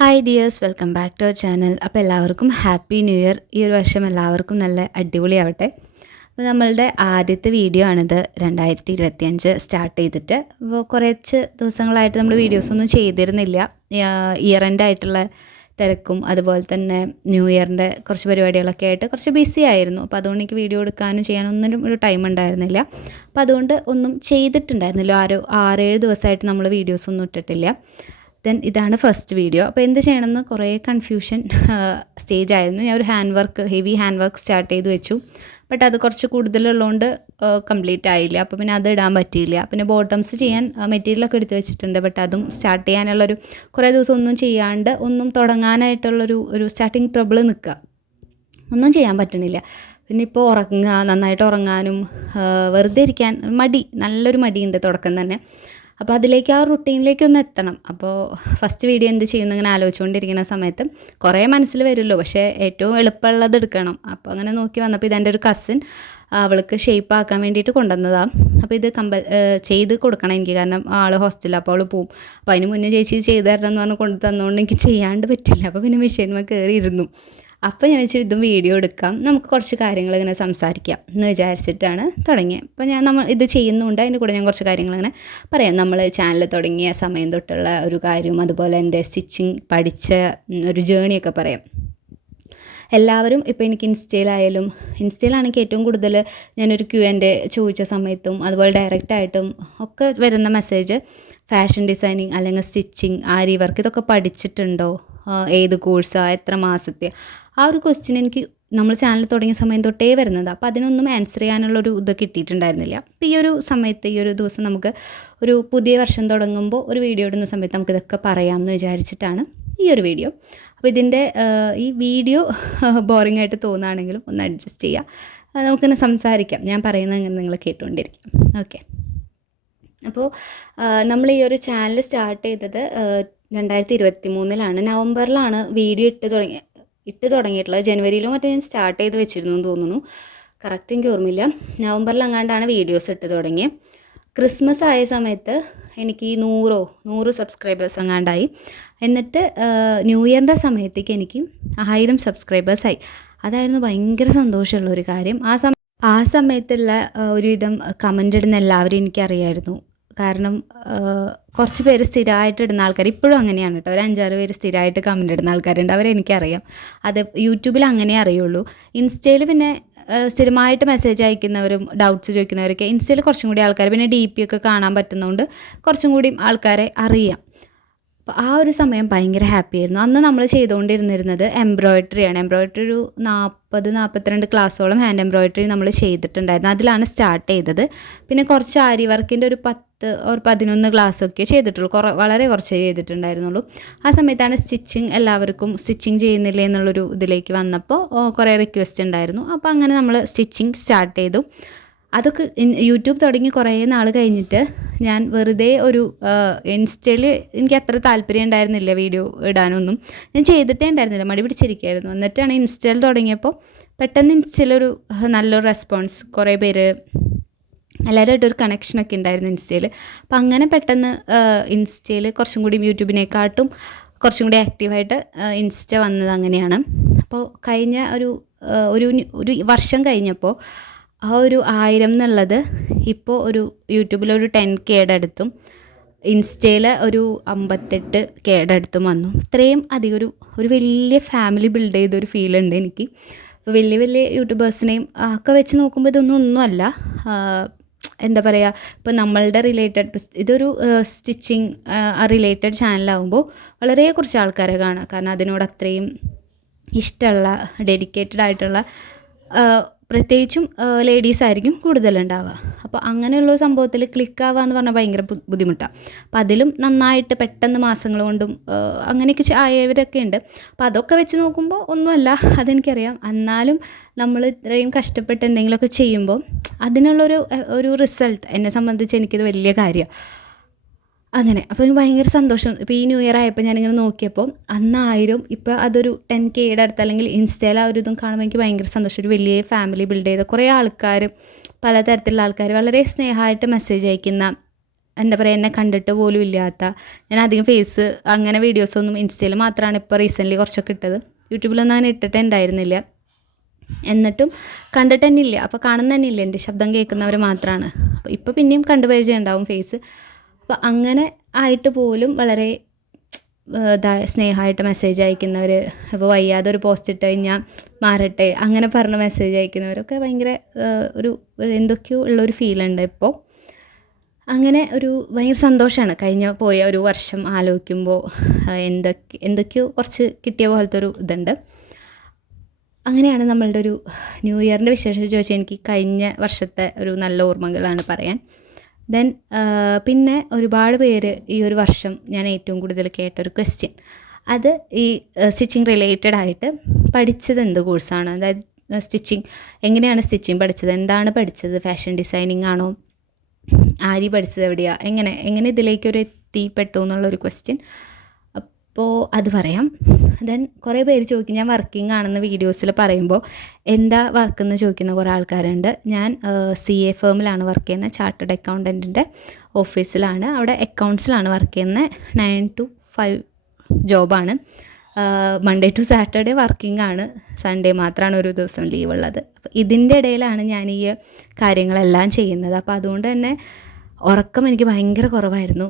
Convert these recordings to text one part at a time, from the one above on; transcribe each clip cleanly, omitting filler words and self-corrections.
Hi dears, welcome back to our channel. അപ്പോൾ എല്ലാവർക്കും happy new year. ഈ ഒരു വർഷം എല്ലാവർക്കും നല്ല അടിപൊളിയാവട്ടെ. അപ്പോൾ നമ്മളുടെ ആദ്യത്തെ വീഡിയോ ആണിത്. 2025 സ്റ്റാർട്ട് ചെയ്തിട്ട് അപ്പോൾ കുറച്ച് ദിവസങ്ങളായിട്ട് നമ്മൾ വീഡിയോസൊന്നും ചെയ്തിരുന്നില്ല. ഇയർ എൻഡ് ആയിട്ടുള്ള തിരക്കും അതുപോലെ തന്നെ ന്യൂ ഇയറിൻ്റെ കുറച്ച് പരിപാടികളൊക്കെ ആയിട്ട് കുറച്ച് ബിസി ആയിരുന്നു. അപ്പോൾ അതുകൊണ്ട് എനിക്ക് വീഡിയോ എടുക്കാനും ചെയ്യാനൊന്നും ഒരു ടൈം ഉണ്ടായിരുന്നില്ല. അപ്പോൾ അതുകൊണ്ട് ഒന്നും ചെയ്തിട്ടുണ്ടായിരുന്നില്ല. 6-7 ദിവസമായിട്ട് നമ്മൾ വീഡിയോസൊന്നും ഇട്ടിട്ടില്ല. ദെൻ ഇതാണ് ഫസ്റ്റ് വീഡിയോ. അപ്പോൾ എന്ത് ചെയ്യണമെന്ന് കുറേ കൺഫ്യൂഷൻ സ്റ്റേജ് ആയിരുന്നു. ഞാൻ ഒരു ഹെവി ഹാൻഡ് വർക്ക് സ്റ്റാർട്ട് ചെയ്ത് വെച്ചു. ബട്ട് അത് കുറച്ച് കൂടുതലുള്ളതുകൊണ്ട് കംപ്ലീറ്റ് ആയില്ല. അപ്പോൾ പിന്നെ അത് ഇടാൻ പറ്റിയില്ല. പിന്നെ ബോട്ടംസ് ചെയ്യാൻ മെറ്റീരിയലൊക്കെ എടുത്ത് വെച്ചിട്ടുണ്ട്. ബട്ട് അതും സ്റ്റാർട്ട് ചെയ്യാനുള്ളൊരു കുറേ ദിവസം ഒന്നും ചെയ്യാണ്ട് ഒന്നും തുടങ്ങാനായിട്ടുള്ളൊരു സ്റ്റാർട്ടിങ് ട്രബിൾ നിൽക്കുക. ഒന്നും ചെയ്യാൻ പറ്റണില്ല. പിന്നെ ഇപ്പോൾ നന്നായിട്ട് ഉറങ്ങാനും വെറുതെ ഇരിക്കാൻ നല്ലൊരു മടിയുണ്ട് തുടക്കം തന്നെ. അപ്പോൾ അതിലേക്ക് റുട്ടീനിലേക്കൊന്ന് എത്തണം. അപ്പോൾ ഫസ്റ്റ് വീഡിയോ എന്ത് ചെയ്യുന്നു ഇങ്ങനെ ആലോചിച്ചുകൊണ്ടിരിക്കുന്ന സമയത്ത് കുറേ മനസ്സിൽ വരുമല്ലോ, പക്ഷേ ഏറ്റവും എളുപ്പമുള്ളത് എടുക്കണം. അപ്പോൾ അങ്ങനെ നോക്കി വന്നപ്പോൾ ഇതെൻ്റെ ഒരു കസിൻ അവൾക്ക് ഷേപ്പ് ആക്കാൻ വേണ്ടിയിട്ട് കൊണ്ടുവന്നതാണ്. അപ്പോൾ ഇത് ചെയ്ത് കൊടുക്കണം എനിക്ക്, കാരണം ആൾ ഹോസ്റ്റലിൽ, അപ്പോൾ അവൾ പോവും. അപ്പോൾ അതിന് മുന്നേ ചേച്ചി ചെയ്ത് തരണം എന്ന് പറഞ്ഞ് കൊണ്ടു തന്നുകൊണ്ട് എനിക്ക് ചെയ്യാണ്ട് പറ്റില്ല. അപ്പോൾ പിന്നെ മെഷീൻമേൽ കയറിയിരുന്നു. അപ്പോൾ ഞാൻ വെച്ചാൽ ഇതും വീഡിയോ എടുക്കാം, നമുക്ക് കുറച്ച് കാര്യങ്ങൾ ഇങ്ങനെ സംസാരിക്കാം എന്ന് വിചാരിച്ചിട്ടാണ് തുടങ്ങിയത്. അപ്പോൾ നമ്മൾ ഇത് ചെയ്യുന്നുണ്ട്, അതിൻ്റെ കൂടെ ഞാൻ കുറച്ച് കാര്യങ്ങളിങ്ങനെ പറയാം. നമ്മൾ ചാനൽ തുടങ്ങിയ സമയം തൊട്ടുള്ള ഒരു കാര്യം, അതുപോലെ എൻ്റെ സ്റ്റിച്ചിങ് പഠിച്ച ഒരു ജേണിയൊക്കെ പറയാം. എല്ലാവരും ഇപ്പോൾ എനിക്ക് ഇൻസ്റ്റയിലാണെങ്കിൽ ഏറ്റവും കൂടുതൽ ഞാനൊരു Q&A ചോദിച്ച സമയത്തും അതുപോലെ ഡയറക്റ്റായിട്ടും ഒക്കെ വരുന്ന മെസ്സേജ് ഫാഷൻ ഡിസൈനിങ് അല്ലെങ്കിൽ സ്റ്റിച്ചിങ്, ആരി വർക്ക് ഇതൊക്കെ പഠിച്ചിട്ടുണ്ടോ, ഏത് കോഴ്സാണ്, എത്ര മാസത്തെ, ആ ഒരു ക്വസ്റ്റ്യൻ എനിക്ക് നമ്മൾ ചാനൽ തുടങ്ങിയ സമയം തൊട്ടേ വരുന്നത്. അപ്പോൾ അതിനൊന്നും ആൻസർ ചെയ്യാനുള്ളൊരു ഇത് കിട്ടിയിട്ടുണ്ടായിരുന്നില്ല. അപ്പോൾ ഈ ഒരു ദിവസം നമുക്ക് ഒരു പുതിയ വർഷം തുടങ്ങുമ്പോൾ ഒരു വീഡിയോ ഇടുന്ന സമയത്ത് നമുക്കിതൊക്കെ പറയാമെന്ന് വിചാരിച്ചിട്ടാണ് ഈ ഒരു വീഡിയോ. അപ്പോൾ ഇതിൻ്റെ ഈ വീഡിയോ ബോറിംഗ് ആയിട്ട് തോന്നുകയാണെങ്കിലും ഒന്ന് അഡ്ജസ്റ്റ് ചെയ്യുക, നമുക്കിങ്ങനെ സംസാരിക്കാം. ഞാൻ പറയുന്നത് അങ്ങനെ നിങ്ങൾ കേട്ടുകൊണ്ടിരിക്കും. ഓക്കെ. അപ്പോൾ നമ്മൾ ഈ ഒരു ചാനൽ സ്റ്റാർട്ട് ചെയ്തത് 2023 നവംബറിലാണ് വീഡിയോ ഇട്ട് തുടങ്ങിയിട്ടുള്ളത്. ജനുവരിയിലും മറ്റേ ഞാൻ സ്റ്റാർട്ട് ചെയ്ത് വെച്ചിരുന്നു എന്ന് തോന്നുന്നു, കറക്റ്റ് എനിക്ക് ഓർമ്മയില്ല. നവംബറിൽ അങ്ങാണ്ടാണ് വീഡിയോസ് ഇട്ട് തുടങ്ങിയത്. ക്രിസ്മസ് ആയ സമയത്ത് എനിക്ക് 100 സബ്സ്ക്രൈബേഴ്സ് അങ്ങാണ്ടായി. എന്നിട്ട് ന്യൂ ഇയറിൻ്റെ സമയത്തേക്ക് എനിക്ക് 1000 സബ്സ്ക്രൈബേഴ്സായി. അതായിരുന്നു ഭയങ്കര സന്തോഷമുള്ള ഒരു കാര്യം. ആ സമയത്തുള്ള ഒരുവിധം കമൻ്റ് ഇടുന്ന എല്ലാവരും എനിക്കറിയായിരുന്നു. കാരണം കുറച്ച് പേര് സ്ഥിരമായിട്ട് ഇടുന്ന ആൾക്കാർ ഇപ്പോഴും അങ്ങനെയാണ് കേട്ടോ. ഒരു 5-6 പേര് സ്ഥിരമായിട്ട് കമൻ്റ് ഇടുന്ന ആൾക്കാരുണ്ട്, അവരെനിക്കറിയാം. അത് യൂട്യൂബിൽ അങ്ങനെ അറിയുള്ളൂ. ഇൻസ്റ്റയിൽ പിന്നെ സ്ഥിരമായിട്ട് മെസ്സേജ് അയക്കുന്നവരും ഡൗട്ട്സ് ചോദിക്കുന്നവരൊക്കെ ഇൻസ്റ്റയിൽ കുറച്ചും കൂടി ആൾക്കാർ, പിന്നെ DP ഒക്കെ കാണാൻ പറ്റുന്നതുകൊണ്ട് കുറച്ചും കൂടി ആൾക്കാരെ അറിയാം. അപ്പോൾ ആ ഒരു സമയം ഭയങ്കര ഹാപ്പി ആയിരുന്നു. അന്ന് നമ്മൾ ചെയ്തുകൊണ്ടിരുന്നത് എംബ്രോയ്ഡറിയാണ്. എംബ്രോയ്ഡറി ഒരു 42 ക്ലാസ്സോളം ഹാൻഡ് എംബ്രോയ്ഡറി നമ്മൾ ചെയ്തിട്ടുണ്ടായിരുന്നു. അതിലാണ് സ്റ്റാർട്ട് ചെയ്തത്. പിന്നെ കുറച്ച് ആരി വർക്കിൻ്റെ ഒരു 10-11 ക്ലാസ്സൊക്കെ ചെയ്തിട്ടുള്ളൂ, വളരെ കുറച്ചേ ചെയ്തിട്ടുണ്ടായിരുന്നുള്ളൂ. ആ സമയത്താണ് എല്ലാവർക്കും സ്റ്റിച്ചിങ് ചെയ്യുന്നില്ലേ എന്നുള്ളൊരു ഇതിലേക്ക് വന്നപ്പോൾ കുറേ റിക്വസ്റ്റ് ഉണ്ടായിരുന്നു. അപ്പോൾ അങ്ങനെ നമ്മൾ സ്റ്റിച്ചിങ് സ്റ്റാർട്ട് ചെയ്തു. അതൊക്കെ യൂട്യൂബ് തുടങ്ങി കുറേ നാൾ കഴിഞ്ഞിട്ട് ഞാൻ വെറുതെ ഒരു ഇൻസ്റ്റയിൽ എനിക്ക് അത്ര താല്പര്യം ഉണ്ടായിരുന്നില്ല വീഡിയോ ഇടാനൊന്നും, ഞാൻ ചെയ്തിട്ടേ ഉണ്ടായിരുന്നില്ല, മടി പിടിച്ചിരിക്കുകയായിരുന്നു. എന്നിട്ടാണ് ഇൻസ്റ്റയിൽ തുടങ്ങിയപ്പോൾ പെട്ടെന്ന് ഇൻസ്റ്റയിലൊരു നല്ലൊരു റെസ്പോൺസ്, കുറേ പേര് എല്ലാവരുമായിട്ടൊരു കണക്ഷനൊക്കെ ഉണ്ടായിരുന്നു ഇൻസ്റ്റയിൽ. അപ്പം അങ്ങനെ പെട്ടെന്ന് ഇൻസ്റ്റയിൽ കുറച്ചും കൂടി യൂട്യൂബിനെക്കാട്ടും കുറച്ചും കൂടി ആക്റ്റീവായിട്ട് ഇൻസ്റ്റ വന്നത് അങ്ങനെയാണ്. അപ്പോൾ കഴിഞ്ഞ ഒരു വർഷം കഴിഞ്ഞപ്പോൾ ആ ഒരു 1000 എന്നുള്ളത് ഇപ്പോൾ യൂട്യൂബിലൊരു 10Kയുടെ അടുത്തും ഇൻസ്റ്റയിൽ ഒരു 58Kയുടെ അടുത്തും വന്നു. ഇത്രയും അധികം ഒരു വലിയ ഫാമിലി ബിൽഡ് ചെയ്തൊരു ഫീലുണ്ട് എനിക്ക്. അപ്പോൾ വലിയ യൂട്യൂബേഴ്സിനെയും ഒക്കെ വെച്ച് നോക്കുമ്പോൾ ഒന്നുമല്ല. എന്താ പറയുക, ഇപ്പോൾ നമ്മളുടെ ഇതൊരു സ്റ്റിച്ചിങ് റിലേറ്റഡ് ചാനലാകുമ്പോൾ വളരെ കുറച്ച് ആൾക്കാരെ കാണാം. കാരണം അതിനോട് അത്രയും ഇഷ്ടമുള്ള ഡെഡിക്കേറ്റഡ് ആയിട്ടുള്ള പ്രത്യേകിച്ചും ലേഡീസ് ആയിരിക്കും കൂടുതലുണ്ടാവുക. അപ്പോൾ അങ്ങനെയുള്ള സംഭവത്തിൽ ക്ലിക്കാവുക എന്ന് പറഞ്ഞാൽ ഭയങ്കര ബുദ്ധിമുട്ടാണ്. അപ്പോൾ അതിലും നന്നായിട്ട് പെട്ടെന്ന് മാസങ്ങൾ കൊണ്ടും അങ്ങനെയൊക്കെ ആയവരൊക്കെ ഉണ്ട്. അപ്പോൾ അതൊക്കെ വെച്ച് നോക്കുമ്പോൾ ഒന്നുമല്ല, അതെനിക്കറിയാം. എന്നാലും നമ്മൾ ഇത്രയും കഷ്ടപ്പെട്ട് എന്തെങ്കിലുമൊക്കെ ചെയ്യുമ്പോൾ അതിനുള്ളൊരു റിസൾട്ട് എന്നെ സംബന്ധിച്ച് എനിക്കിത് വലിയ കാര്യമാണ്. അങ്ങനെ അപ്പോൾ എനിക്ക് ഭയങ്കര സന്തോഷം. ഇപ്പോൾ ഈ ന്യൂ ഇയർ ആയപ്പോൾ ഞാനിങ്ങനെ നോക്കിയപ്പോൾ അന്ന് 1000, ഇപ്പോൾ അതൊരു 10Kയുടെ അടുത്ത്, അല്ലെങ്കിൽ ഇൻസ്റ്റയിൽ ആ ഒരു ഇതും കാണുമ്പോൾ എനിക്ക് ഭയങ്കര സന്തോഷം. ഒരു വലിയ ഫാമിലി ബിൽഡ് ചെയ്ത കുറേ ആൾക്കാർ, പലതരത്തിലുള്ള ആൾക്കാർ വളരെ സ്നേഹമായിട്ട് മെസ്സേജ് അയക്കുന്ന എന്താ പറയുക, എന്നെ കണ്ടിട്ട് പോലും ഇല്ലാത്ത, ഞാൻ അധികം ഫേസ് അങ്ങനെ വീഡിയോസൊന്നും ഇൻസ്റ്റയിൽ മാത്രമാണ് ഇപ്പോൾ റീസെൻ്റ്ലി കുറച്ചൊക്കെ ഇട്ടത്, യൂട്യൂബിലൊന്നും അങ്ങനെ ഇട്ടിട്ട് ഉണ്ടായിരുന്നില്ല. എന്നിട്ടും കണ്ടിട്ട് തന്നെ ഇല്ല, അപ്പോൾ കാണുന്ന തന്നെ ഇല്ല, എൻ്റെ ശബ്ദം കേൾക്കുന്നവർ മാത്രമാണ്. അപ്പോൾ ഇപ്പോൾ പിന്നെയും കണ്ടുപരിചയം ഉണ്ടാവും ഫേസ്. അപ്പോൾ അങ്ങനെ ആയിട്ട് പോലും വളരെ സ്നേഹമായിട്ട് മെസ്സേജ് അയക്കുന്നവർ, ഇപ്പോൾ വയ്യാതെ ഒരു പോസ്റ്റ് ഇട്ട് കഴിഞ്ഞാൽ മാറട്ടെ അങ്ങനെ പറഞ്ഞ് മെസ്സേജ് അയക്കുന്നവരൊക്കെ ഭയങ്കര ഒരു എന്തൊക്കെയോ ഉള്ളൊരു ഫീലുണ്ട് ഇപ്പോൾ. അങ്ങനെ ഒരു ഭയങ്കര സന്തോഷമാണ് കഴിഞ്ഞ പോയ ഒരു വർഷം ആലോചിക്കുമ്പോൾ. എന്തൊക്കെയോ കുറച്ച് കിട്ടിയ പോലത്തെ ഒരു ഇതുണ്ട്. അങ്ങനെയാണ് നമ്മളുടെ ഒരു ന്യൂ ഇയറിൻ്റെ വിശേഷം ചോദിച്ചാൽ എനിക്ക് കഴിഞ്ഞ വർഷത്തെ ഒരു നല്ല ഓർമ്മകളാണ് പറയാൻ. ദെൻ പിന്നെ ഒരുപാട് പേര് ഈ ഒരു വർഷം ഞാൻ ഏറ്റവും കൂടുതൽ കേട്ടൊരു ക്വസ്റ്റ്യൻ, അത് ഈ സ്റ്റിച്ചിങ് റിലേറ്റഡ് ആയിട്ട് പഠിച്ചത് എന്ത് കോഴ്സാണ്, അതായത് സ്റ്റിച്ചിങ് എങ്ങനെയാണ് സ്റ്റിച്ചിങ് പഠിച്ചത്, എന്താണ് പഠിച്ചത്, ഫാഷൻ ഡിസൈനിങ് ആണോ, ആരി പഠിച്ചത് എവിടെയാണ്, എങ്ങനെ ഇതിലേക്കൊരു എത്തിപ്പെട്ടു എന്നുള്ളൊരു ക്വസ്റ്റ്യൻ. അപ്പോൾ അത് പറയാം. ദെൻ കുറേ പേര് ചോദിക്കും, ഞാൻ വർക്കിംഗ് ആണെന്ന് വീഡിയോസിൽ പറയുമ്പോൾ എന്താ വർക്ക് എന്ന് ചോദിക്കുന്ന കുറേ ആൾക്കാരുണ്ട്. ഞാൻ CA ഫേമിലാണ് വർക്ക് ചെയ്യുന്നത്, ചാർട്ടേഡ് അക്കൗണ്ടൻറ്റിൻ്റെ ഓഫീസിലാണ്. അവിടെ അക്കൗണ്ട്സിലാണ് വർക്ക് ചെയ്യുന്നത്. 9 to 5 ജോബാണ്. മൺഡേ ടു സാറ്റർഡേ വർക്കിംഗ് ആണ്, സൺഡേ മാത്രമാണ് ഒരു ദിവസം ലീവ് ഉള്ളത്. അപ്പോൾ ഇതിൻ്റെ ഇടയിലാണ് ഞാൻ ഈ കാര്യങ്ങളെല്ലാം ചെയ്യുന്നത്. അപ്പോൾ അതുകൊണ്ട് തന്നെ ഉറക്കം എനിക്ക് ഭയങ്കര കുറവായിരുന്നു.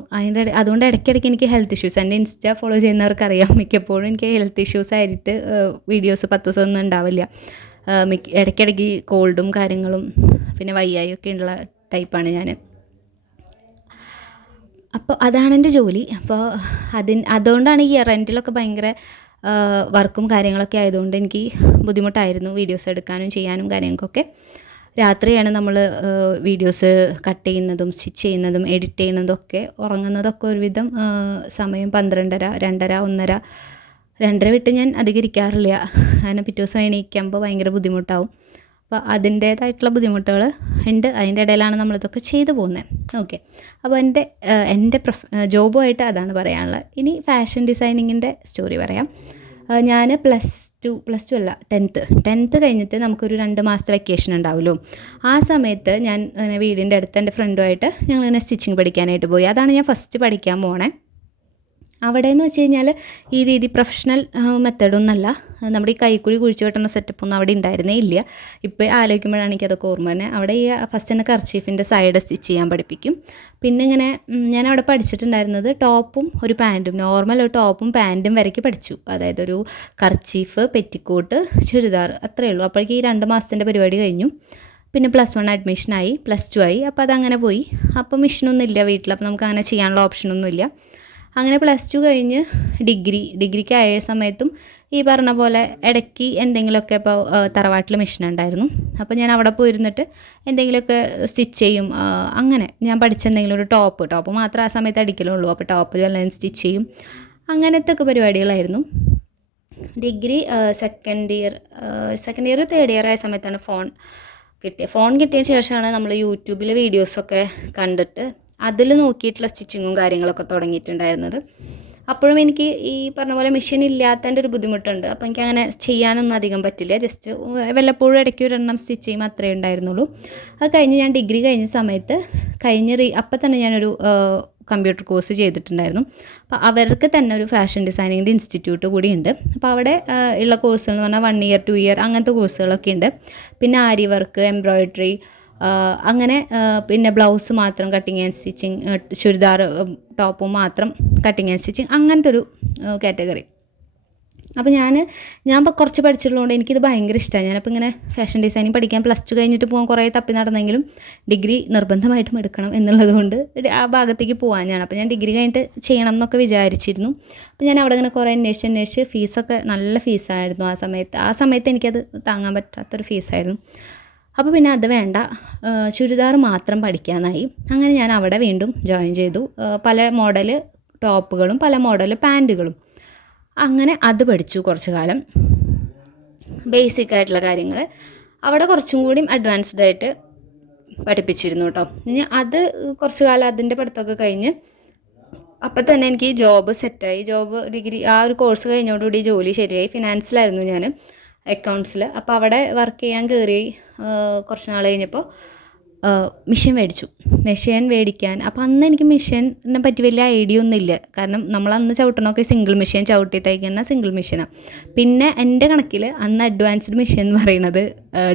അതുകൊണ്ട് ഇടയ്ക്കിടയ്ക്ക് എനിക്ക് ഹെൽത്ത് ഇഷ്യൂസ്, എൻ്റെ ഇൻസ്റ്റ ഫോളോ ചെയ്യുന്നവർക്കറിയാം, മിക്കപ്പോഴും എനിക്ക് ഹെൽത്ത് ഇഷ്യൂസ് ആയിട്ട് വീഡിയോസ് 10 ദിവസമൊന്നും ഉണ്ടാവില്ല. ഇടയ്ക്കിടയ്ക്ക് കോൾഡും കാര്യങ്ങളും പിന്നെ വയ്യായൊക്കെ ഉള്ള ടൈപ്പാണ് ഞാൻ. അപ്പോൾ അതാണ് എൻ്റെ ജോലി. അപ്പോൾ അതുകൊണ്ടാണ് ഈ റെൻറ്റിലൊക്കെ ഭയങ്കര വർക്കും കാര്യങ്ങളൊക്കെ ആയതുകൊണ്ട് എനിക്ക് ബുദ്ധിമുട്ടായിരുന്നു വീഡിയോസ് എടുക്കാനും ചെയ്യാനും കാര്യങ്ങൾക്കൊക്കെ. രാത്രിയാണ് നമ്മൾ വീഡിയോസ് കട്ട് ചെയ്യുന്നതും സ്റ്റിച്ച് ചെയ്യുന്നതും എഡിറ്റ് ചെയ്യുന്നതും ഒക്കെ. ഉറങ്ങുന്നതൊക്കെ ഒരുവിധം സമയം 12:30, 2:30, 1:30, 2:30 വിട്ട് ഞാൻ അധികം ഇരിക്കാറില്ല. കാരണം പിറ്റേ ദിവസം എണീക്കുമ്പോൾ ഭയങ്കര ബുദ്ധിമുട്ടാവും. അപ്പോൾ അതിൻ്റേതായിട്ടുള്ള ബുദ്ധിമുട്ടുകൾ ഉണ്ട്. അതിൻ്റെ ഇടയിലാണ് നമ്മളിതൊക്കെ ചെയ്തു പോകുന്നത്. ഓക്കെ, അപ്പോൾ എൻ്റെ ജോബുമായിട്ട് അതാണ് പറയാനുള്ളത്. ഇനി ഫാഷൻ ഡിസൈനിങ്ങിൻ്റെ സ്റ്റോറി പറയാം. ഞാൻ പ്ലസ് ടു അല്ല 10th കഴിഞ്ഞിട്ട് നമുക്കൊരു 2 മാസത്തെ വെക്കേഷൻ ഉണ്ടാവുമല്ലോ. ആ സമയത്ത് ഞാൻ വീടിൻ്റെ അടുത്ത് എൻ്റെ ഫ്രണ്ടുമായിട്ട് ഞങ്ങളിങ്ങനെ സ്റ്റിച്ചിങ് പഠിക്കാനായിട്ട് പോയി. അതാണ് ഞാൻ ഫസ്റ്റ് പഠിക്കാൻ പോണേ. അവിടെ എന്ന് വെച്ച് കഴിഞ്ഞാൽ ഈ രീതി പ്രൊഫഷണൽ മെത്തേഡൊന്നുമല്ല, നമ്മുടെ ഈ കൈക്കുഴി കുഴിച്ച് വെട്ടുന്ന സെറ്റപ്പൊന്നും അവിടെ ഉണ്ടായിരുന്നേ ഇല്ല. ഇപ്പോൾ ആലോചിക്കുമ്പോഴാണ് എനിക്കതൊക്കെ ഓർമ്മ തന്നെ. അവിടെ ഈ ഫസ്റ്റ് തന്നെ കർച്ചീഫിൻ്റെ സൈഡ് സ്റ്റിച്ച് ചെയ്യാൻ പഠിപ്പിക്കും. പിന്നെ ഇങ്ങനെ ഞാൻ അവിടെ പഠിച്ചിട്ടുണ്ടായിരുന്നത് ടോപ്പും ഒരു പാൻറ്റും, നോർമൽ ഒരു ടോപ്പും പാൻറ്റും വരയ്ക്ക് പഠിച്ചു. അതായത് ഒരു കർച്ചീഫ്, പെറ്റിക്കോട്ട്, ചുരിദാർ, അത്രയേ ഉള്ളൂ. അപ്പോഴേക്ക് ഈ 2 മാസത്തിൻ്റെ പരിപാടി കഴിഞ്ഞു. പിന്നെ +1 അഡ്മിഷനായി, +2 ആയി. അപ്പോൾ അതങ്ങനെ പോയി. അപ്പോൾ മിഷനൊന്നും ഇല്ല വീട്ടിൽ, അപ്പോൾ നമുക്ക് അങ്ങനെ ചെയ്യാനുള്ള ഓപ്ഷനൊന്നുമില്ല. അങ്ങനെ +2 കഴിഞ്ഞ് ഡിഗ്രിക്ക് ആയ സമയത്തും ഈ പറഞ്ഞ പോലെ ഇടയ്ക്ക് എന്തെങ്കിലുമൊക്കെ, ഇപ്പോൾ തറവാട്ടിൽ മെഷീൻ ഉണ്ടായിരുന്നു, അപ്പോൾ ഞാൻ അവിടെ പോയിരുന്നിട്ട് എന്തെങ്കിലുമൊക്കെ സ്റ്റിച്ച് ചെയ്യും. അങ്ങനെ ഞാൻ പഠിച്ച എന്തെങ്കിലും ഒരു ടോപ്പ് മാത്രമേ ആ സമയത്ത് അടിക്കലുള്ളൂ. അപ്പോൾ ടോപ്പ് എല്ലാം സ്റ്റിച്ച് ചെയ്യും. അങ്ങനത്തെ ഒക്കെ പരിപാടികളായിരുന്നു. Degree second year 3rd year ആയ സമയത്താണ് ഫോൺ കിട്ടിയ ശേഷമാണ് നമ്മൾ യൂട്യൂബിൽ വീഡിയോസൊക്കെ കണ്ടിട്ട് അതിൽ നോക്കിയിട്ടുള്ള സ്റ്റിച്ചിങ്ങും കാര്യങ്ങളൊക്കെ തുടങ്ങിയിട്ടുണ്ടായിരുന്നത്. അപ്പോഴും എനിക്ക് ഈ പറഞ്ഞ പോലെ മെഷീൻ ഇല്ലാത്തതിൻ്റെ ഒരു ബുദ്ധിമുട്ടുണ്ട്. അപ്പോൾ എനിക്ക് അങ്ങനെ ചെയ്യാനൊന്നും അധികം പറ്റില്ല. ജസ്റ്റ് വല്ലപ്പോഴും ഇടയ്ക്ക് ഒരെണ്ണം സ്റ്റിച്ച് ചെയ്യും, അത്രയേ ഉണ്ടായിരുന്നുള്ളൂ. അത് കഴിഞ്ഞ് ഞാൻ ഡിഗ്രി കഴിഞ്ഞ സമയത്ത് അപ്പം തന്നെ ഞാനൊരു കമ്പ്യൂട്ടർ കോഴ്സ് ചെയ്തിട്ടുണ്ടായിരുന്നു. അപ്പോൾ അവർക്ക് തന്നെ ഒരു ഫാഷൻ ഡിസൈനിങ്ങിൻ്റെ ഇൻസ്റ്റിറ്റ്യൂട്ട് കൂടി ഉണ്ട്. അപ്പോൾ അവിടെ ഉള്ള കോഴ്സുകൾ എന്ന് പറഞ്ഞാൽ 1 ഇയർ 2 ഇയർ അങ്ങനത്തെ കോഴ്സുകളൊക്കെ ഉണ്ട്. പിന്നെ ആരി വർക്ക്, എംബ്രോയിഡറി, അങ്ങനെ പിന്നെ ബ്ലൗസ് മാത്രം കട്ടിങ് ആൻഡ് സ്റ്റിച്ചിങ്, ചുരിദാർ ടോപ്പും മാത്രം കട്ടിങ് ആൻഡ് സ്റ്റിച്ചിങ്, അങ്ങനത്തെ ഒരു കാറ്റഗറി. അപ്പോൾ ഞാൻ ഇപ്പോൾ കുറച്ച് പഠിച്ചിട്ടുള്ളതുകൊണ്ട് എനിക്കിത് ഭയങ്കര ഇഷ്ടമാണ്. ഞാനപ്പോൾ ഇങ്ങനെ ഫാഷൻ ഡിസൈനിങ് പഠിക്കാൻ +2 കഴിഞ്ഞിട്ട് പോകാൻ കുറേ തപ്പി നടന്നെങ്കിലും ഡിഗ്രി നിർബന്ധമായിട്ടും എടുക്കണം എന്നുള്ളത് കൊണ്ട് ആ ഭാഗത്തേക്ക് പോകാനാണ്. അപ്പോൾ ഞാൻ ഡിഗ്രി കഴിഞ്ഞിട്ട് ചെയ്യണം എന്നൊക്കെ വിചാരിച്ചിരുന്നു. അപ്പോൾ ഞാൻ അവിടെ ഇങ്ങനെ കുറേ അന്വേഷിച്ച് ഫീസൊക്കെ നല്ല ഫീസായിരുന്നു ആ സമയത്ത് എനിക്കത് താങ്ങാൻ പറ്റാത്തൊരു ഫീസായിരുന്നു. അപ്പോൾ പിന്നെ അത് വേണ്ട, ചുരിദാർ മാത്രം പഠിക്കാനായി. അങ്ങനെ ഞാൻ അവിടെ വീണ്ടും ജോയിൻ ചെയ്തു. പല മോഡൽ ടോപ്പുകളും പല മോഡൽ പാൻറ്റുകളും, അങ്ങനെ അത് പഠിച്ചു കുറച്ച് കാലം. ബേസിക് ആയിട്ടുള്ള കാര്യങ്ങൾ അവിടെ കുറച്ചും കൂടി അഡ്വാൻസ്ഡ് ആയിട്ട് പഠിപ്പിച്ചിരുന്നു കേട്ടോ. ഇനി അത് കുറച്ച് കാലം അതിൻ്റെ പഠിത്തമൊക്കെ കഴിഞ്ഞ് അപ്പം തന്നെ എനിക്ക് ജോബ് സെറ്റായി. ഡിഗ്രി ആ ഒരു കോഴ്സ് കഴിഞ്ഞോടുകൂടി ജോലി ശരിയായി. ഫിനാൻസിലായിരുന്നു ഞാൻ, അക്കൗണ്ട്സിൽ. അപ്പോൾ അവിടെ വർക്ക് ചെയ്യാൻ കയറി കുറച്ച് നാൾ കഴിഞ്ഞപ്പോൾ മെഷീൻ മേടിച്ചു. മെഷീൻ മേടിക്കാൻ അപ്പോൾ അന്ന് എനിക്ക് മെഷീനെ പറ്റി വലിയ ഐഡിയ ഒന്നുമില്ല. കാരണം നമ്മളന്ന് ചവിട്ടണമൊക്കെ സിംഗിൾ മെഷീൻ ചവിട്ടി തയ്ക്കുന്ന സിംഗിൾ മെഷീനാണ്. പിന്നെ എൻ്റെ കണക്കിൽ അന്ന് അഡ്വാൻസ്ഡ് മെഷീൻ എന്ന് പറയുന്നത്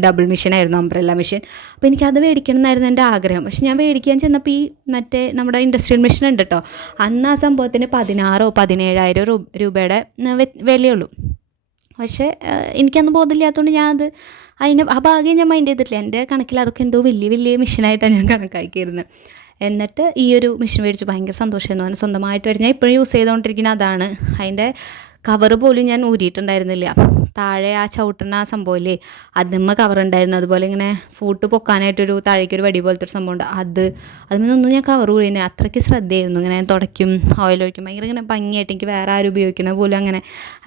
ഡബിൾ മെഷീനായിരുന്നു, അംബ്രല്ല മെഷീൻ. അപ്പോൾ എനിക്കത് മേടിക്കണം എന്നായിരുന്നു എൻ്റെ ആഗ്രഹം. പക്ഷെ ഞാൻ മേടിക്കാൻ ചെന്നപ്പോൾ ഈ മറ്റേ നമ്മുടെ ഇൻഡസ്ട്രിയൽ മെഷീൻ ഉണ്ട് കേട്ടോ. അന്ന് ആ സംഭവത്തിന് 16,000-17,000 രൂപയുടെ വിലയുള്ളൂ. പക്ഷേ എനിക്കന്ന് ബോധമില്ലാത്തതുകൊണ്ട് ഞാനത് ആ ഭാഗ്യം ഞാൻ മൈൻഡ് ചെയ്തിട്ടില്ല. എൻ്റെ കണക്കിൽ അതൊക്കെ എന്തോ വലിയ വലിയ മെഷീനായിട്ടാണ് ഞാൻ കണക്കാക്കിയിരുന്നത്. എന്നിട്ട് ഈ ഒരു മെഷീൻ മേടിച്ചു. ഭയങ്കര സന്തോഷമായിരുന്നു. അങ്ങനെ സ്വന്തമായിട്ട് വരും. ഞാൻ ഇപ്പോഴും യൂസ് ചെയ്തുകൊണ്ടിരിക്കുന്നത് അതാണ്. അതിൻ്റെ കവറ് പോലും ഞാൻ ഊരിയിട്ടുണ്ടായിരുന്നില്ല. താഴെ ആ ചവിട്ടുന്ന ആ സംഭവമില്ലേ, അതിന്മേൽ കവറുണ്ടായിരുന്നു. അതുപോലെ ഇങ്ങനെ ഫൂട്ട് പൊക്കാനായിട്ടൊരു താഴേക്കൊരു വടി പോലത്തെ ഒരു സംഭവമുണ്ട്, അതിനൊന്നും ഞാൻ കവർ ഊരിനെ. അത്രയ്ക്ക് ശ്രദ്ധയായിരുന്നു. ഇങ്ങനെ തുടയ്ക്കും, ഓയിൽ ഒഴിക്കും, ഭയങ്കര ഇങ്ങനെ ഭംഗിയായിട്ട്. എനിക്ക് വേറെ ആരും ഉപയോഗിക്കണ പോലും അങ്ങനെ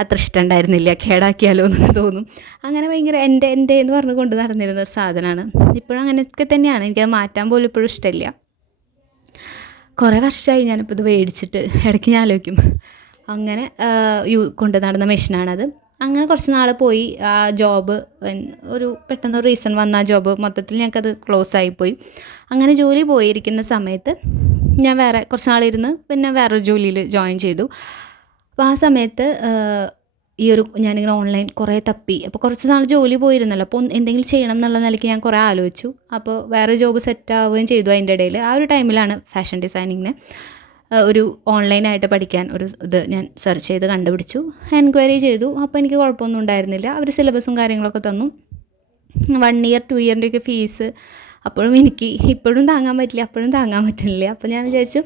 അത്ര ഇഷ്ടമുണ്ടായിരുന്നില്ല. കേടാക്കിയാലോ എന്ന് തോന്നും. അങ്ങനെ ഭയങ്കര എൻ്റെ എന്ന് പറഞ്ഞ് കൊണ്ട് നടന്നിരുന്ന ഒരു സാധനമാണ്. ഇപ്പോഴും അങ്ങനെയൊക്കെ തന്നെയാണ്. എനിക്കത് മാറ്റാൻ പോലും ഇപ്പോഴും ഇഷ്ടമില്ല. കുറേ വർഷമായി ഞാനിപ്പോൾ ഇത് മേടിച്ചിട്ട്. ഇടയ്ക്ക് ഞാൻ ആലോചിക്കും. അങ്ങനെ കൊണ്ട് നടന്ന മെഷീനാണത്. അങ്ങനെ കുറച്ച് നാൾ പോയി. ആ ജോബ് ഒരു പെട്ടെന്ന് റീസൺ വന്ന ആ ജോബ് മൊത്തത്തിൽ ഞങ്ങൾക്കത് ക്ലോസ് ആയിപ്പോയി. അങ്ങനെ ജോലി പോയിരിക്കുന്ന സമയത്ത് ഞാൻ വേറെ കുറച്ച് നാളിരുന്ന് പിന്നെ വേറൊരു ജോലിയിൽ ജോയിൻ ചെയ്തു. അപ്പോൾ ആ സമയത്ത് ഞാനിങ്ങനെ ഓൺലൈൻ കുറേ തപ്പി. അപ്പോൾ കുറച്ച് നാൾ ജോലി പോയിരുന്നല്ലോ, അപ്പോൾ എന്തെങ്കിലും ചെയ്യണം എന്നുള്ള നിലയ്ക്ക് ഞാൻ കുറേ ആലോചിച്ചു. അപ്പോൾ വേറെ ജോബ് സെറ്റ് ആവുകയും ചെയ്തു. അതിൻ്റെ ഇടയിൽ ആ ഒരു ടൈമിലാണ് ഫാഷൻ ഡിസൈനിങ്ങിന് ഒരു ഓൺലൈനായിട്ട് പഠിക്കാൻ ഒരു ഇത് ഞാൻ സെർച്ച് ചെയ്ത് കണ്ടുപിടിച്ചു. എൻക്വയറി ചെയ്തു. അപ്പോൾ എനിക്ക് കുഴപ്പമൊന്നും ഉണ്ടായിരുന്നില്ല. അവർ സിലബസും കാര്യങ്ങളൊക്കെ തന്നു. 1 ഇയർ 2 ഇയറിൻ്റെയൊക്കെ ഫീസ് അപ്പോഴും എനിക്ക് ഇപ്പോഴും താങ്ങാൻ പറ്റില്ല, അപ്പോഴും താങ്ങാൻ പറ്റുന്നില്ല. അപ്പോൾ ഞാൻ വിചാരിച്ചു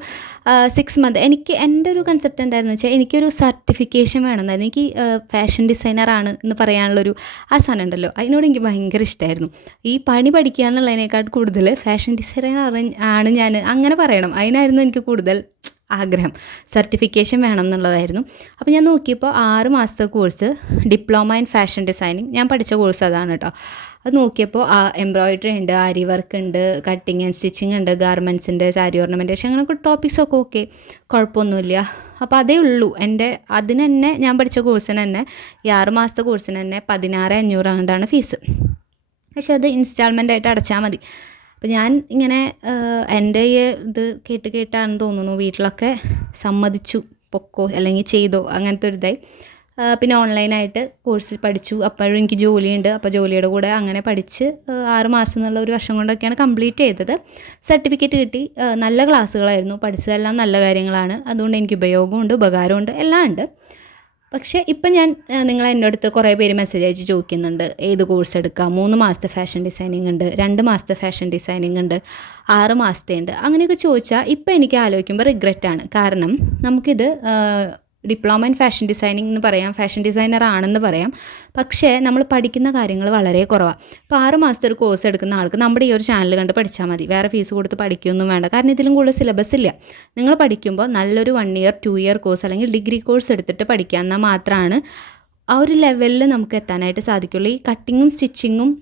6 മന്ത്. എൻ്റെ ഒരു കൺസെപ്റ്റ് എന്തായിരുന്നു വെച്ചാൽ എനിക്കൊരു സർട്ടിഫിക്കേഷൻ വേണമെന്നായിരുന്നു. എനിക്ക് ഫാഷൻ ഡിസൈനറാണ് എന്ന് പറയാനുള്ളൊരു ആ സാധനം ഉണ്ടല്ലോ, അതിനോട് എനിക്ക് ഭയങ്കര ഇഷ്ടമായിരുന്നു. ഈ പണി പഠിക്കുക എന്നുള്ളതിനേക്കാൾ കൂടുതൽ ഫാഷൻ ഡിസൈനർ ആണ് ഞാൻ അങ്ങനെ പറയണം, അതിനായിരുന്നു എനിക്ക് കൂടുതൽ ആഗ്രഹം. സർട്ടിഫിക്കേഷൻ വേണം എന്നുള്ളതായിരുന്നു. അപ്പോൾ ഞാൻ നോക്കിയപ്പോൾ 6 മാസത്തെ course diploma in fashion designing, ഞാൻ പഠിച്ച കോഴ്സ് അതാണ് കേട്ടോ. അത് നോക്കിയപ്പോൾ എംബ്രോയിഡറി ഉണ്ട്, ആരി വർക്ക് ഉണ്ട്, കട്ടിങ് ആൻഡ് സ്റ്റിച്ചിങ് ഉണ്ട്, ഗാർമെൻറ്റ്സിൻ്റെ, സാരി ഓർണമെൻറ്റേഷൻ, അങ്ങനെയൊക്കെ ടോപ്പിക്സൊക്കെ ഓക്കെ, കുഴപ്പമൊന്നുമില്ല. അപ്പോൾ അതേ ഉള്ളൂ അതിന് തന്നെ ഞാൻ പഠിച്ച കോഴ്സിന് തന്നെ ഈ 6 മാസത്തെ കോഴ്സിന് തന്നെ 16,500 അങ്ങോട്ടാണ് ഫീസ്. പക്ഷെ അത് ഇൻസ്റ്റാൾമെൻ്റ് ആയിട്ട് അടച്ചാൽ മതി. അപ്പോൾ ഞാൻ ഇങ്ങനെ എൻ്റെ ഈ ഇത് കേട്ടാണെന്ന് തോന്നുന്നു വീട്ടിലൊക്കെ സമ്മതിച്ചു, പൊക്കോ അല്ലെങ്കിൽ ചെയ്തോ, അങ്ങനത്തെ ഒരു ഇതായി. പിന്നെ ഓൺലൈനായിട്ട് കോഴ്സ് പഠിച്ചു. അപ്പോഴും എനിക്ക് ജോലിയുണ്ട്. അപ്പോൾ ജോലിയുടെ കൂടെ അങ്ങനെ പഠിച്ച് 6 മാസം എന്നുള്ള ഒരു വർഷം കൊണ്ടൊക്കെയാണ് കംപ്ലീറ്റ് ചെയ്തത്. സർട്ടിഫിക്കറ്റ് കിട്ടി. നല്ല ക്ലാസ്സുകളായിരുന്നു. പഠിച്ചതെല്ലാം നല്ല കാര്യങ്ങളാണ്. അതുകൊണ്ട് എനിക്ക് ഉപയോഗമുണ്ട്, ഉപകാരമുണ്ട്, എല്ലാം ഉണ്ട്. പക്ഷേ ഇപ്പം നിങ്ങൾ എൻ്റെ അടുത്ത് കുറേ പേര് മെസ്സേജ് അയച്ച് ചോദിക്കുന്നുണ്ട് ഏത് കോഴ്സ് എടുക്കാം. 3 മാസത്തെ ഫാഷൻ ഡിസൈനിങ് ഉണ്ട്, 2 മാസത്തെ ഫാഷൻ ഡിസൈനിങ് ഉണ്ട്, 6 മാസത്തെ ഉണ്ട്. അങ്ങനെയൊക്കെ ചോദിച്ചാൽ ഇപ്പം എനിക്ക് ആലോചിക്കുമ്പോൾ റിഗ്രറ്റാണ്. കാരണം നമുക്കിത് ഡിപ്ലോമ ഇൻ ഫാഷൻ ഡിസൈനിങ് എന്ന് പറയാം, ഫാഷൻ ഡിസൈനർ ആണെന്ന് പറയാം. പക്ഷേ നമ്മൾ പഠിക്കുന്ന കാര്യങ്ങൾ വളരെ കുറവാണ്. ഇപ്പോൾ 6 മാസത്തെ ഒരു കോഴ്സ് എടുക്കുന്ന ആൾക്ക് നമ്മുടെ ഈ ഒരു ചാനൽ കണ്ട് പഠിച്ചാൽ മതി. വേറെ ഫീസ് കൊടുത്ത് പഠിക്കുകയൊന്നും വേണ്ട. കാരണം ഇതിലും കൂടുതൽ സിലബസ് ഇല്ല. നിങ്ങൾ പഠിക്കുമ്പോൾ നല്ലൊരു 1 ഇയർ 2 ഇയർ കോഴ്സ് അല്ലെങ്കിൽ ഡിഗ്രി കോഴ്സ് എടുത്തിട്ട് പഠിക്കുക. എന്നാൽ മാത്രമാണ് ആ ഒരു ലെവലിൽ നമുക്ക് എത്താനായിട്ട് സാധിക്കുള്ളൂ. ഈ കട്ടിങ്ങും സ്റ്റിച്ചിങ്ങും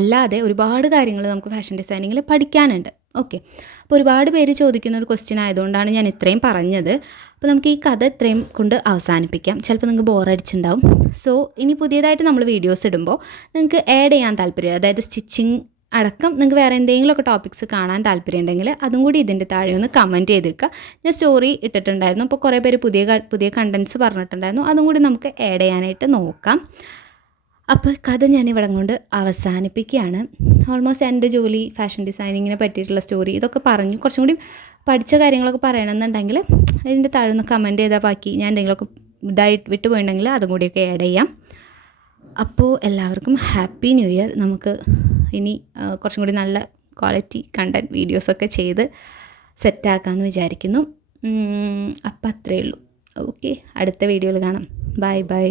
അല്ലാതെ ഒരുപാട് കാര്യങ്ങൾ നമുക്ക് ഫാഷൻ ഡിസൈനിങ്ങിൽ പഠിക്കാനുണ്ട്. ഓക്കെ, അപ്പോൾ ഒരുപാട് പേര് ചോദിക്കുന്ന ഒരു ക്വസ്റ്റ്യൻ ആയതുകൊണ്ടാണ് ഞാൻ ഇത്രയും പറഞ്ഞത്. അപ്പോൾ നമുക്ക് ഈ കഥ ഇത്രയും കൊണ്ട് അവസാനിപ്പിക്കാം. ചിലപ്പോൾ നിങ്ങൾക്ക് ബോറടിച്ചിട്ടുണ്ടാവും. സോ ഇനി പുതിയതായിട്ട് നമ്മൾ വീഡിയോസ് ഇടുമ്പോൾ നിങ്ങൾക്ക് ആഡ് ചെയ്യാൻ താല്പര്യം, അതായത് സ്റ്റിച്ചിങ് അടക്കം നിങ്ങൾക്ക് വേറെ എന്തെങ്കിലുമൊക്കെ ടോപ്പിക്സ് കാണാൻ താല്പര്യം ഉണ്ടെങ്കിൽ അതും കൂടി ഇതിൻ്റെ താഴെ ഒന്ന് കമൻറ്റ് ചെയ്തേക്കുക. ഞാൻ സ്റ്റോറി ഇട്ടിട്ടുണ്ടായിരുന്നു. അപ്പോൾ കുറേ പേര് പുതിയ കണ്ടൻറ്റ്സ് പറഞ്ഞിട്ടുണ്ടായിരുന്നു. അതും കൂടി നമുക്ക് ആഡ് ചെയ്യാനായിട്ട് നോക്കാം. അപ്പോൾ കഥ ഞാനിവിടെ കൊണ്ട് അവസാനിപ്പിക്കുകയാണ്. ഓൾമോസ്റ്റ് എൻ്റെ ജോലി, ഫാഷൻ ഡിസൈനിങ്ങിനെ പറ്റിയിട്ടുള്ള സ്റ്റോറി ഇതൊക്കെ പറഞ്ഞു. കുറച്ചും കൂടി പഠിച്ച കാര്യങ്ങളൊക്കെ പറയണമെന്നുണ്ടെങ്കിൽ ഇതിൻ്റെ താഴെ ഒന്ന് കമൻറ്റ് ചെയ്താൽ ബാക്കി ഞാൻ എന്തെങ്കിലുമൊക്കെ വിട്ടുപോയിട്ടുണ്ടെങ്കിൽ അതും കൂടിയൊക്കെ ആഡ് ചെയ്യാം. അപ്പോൾ എല്ലാവർക്കും ഹാപ്പി ന്യൂ ഇയർ. നമുക്ക് ഇനി കുറച്ചും കൂടി നല്ല ക്വാളിറ്റി കണ്ടൻറ്റ് വീഡിയോസൊക്കെ ചെയ്ത് സെറ്റാക്കാമെന്ന് വിചാരിക്കുന്നു. അപ്പോൾ അത്രയേ ഉള്ളൂ. ഓക്കെ, അടുത്ത വീഡിയോയിൽ കാണാം. Bye bye.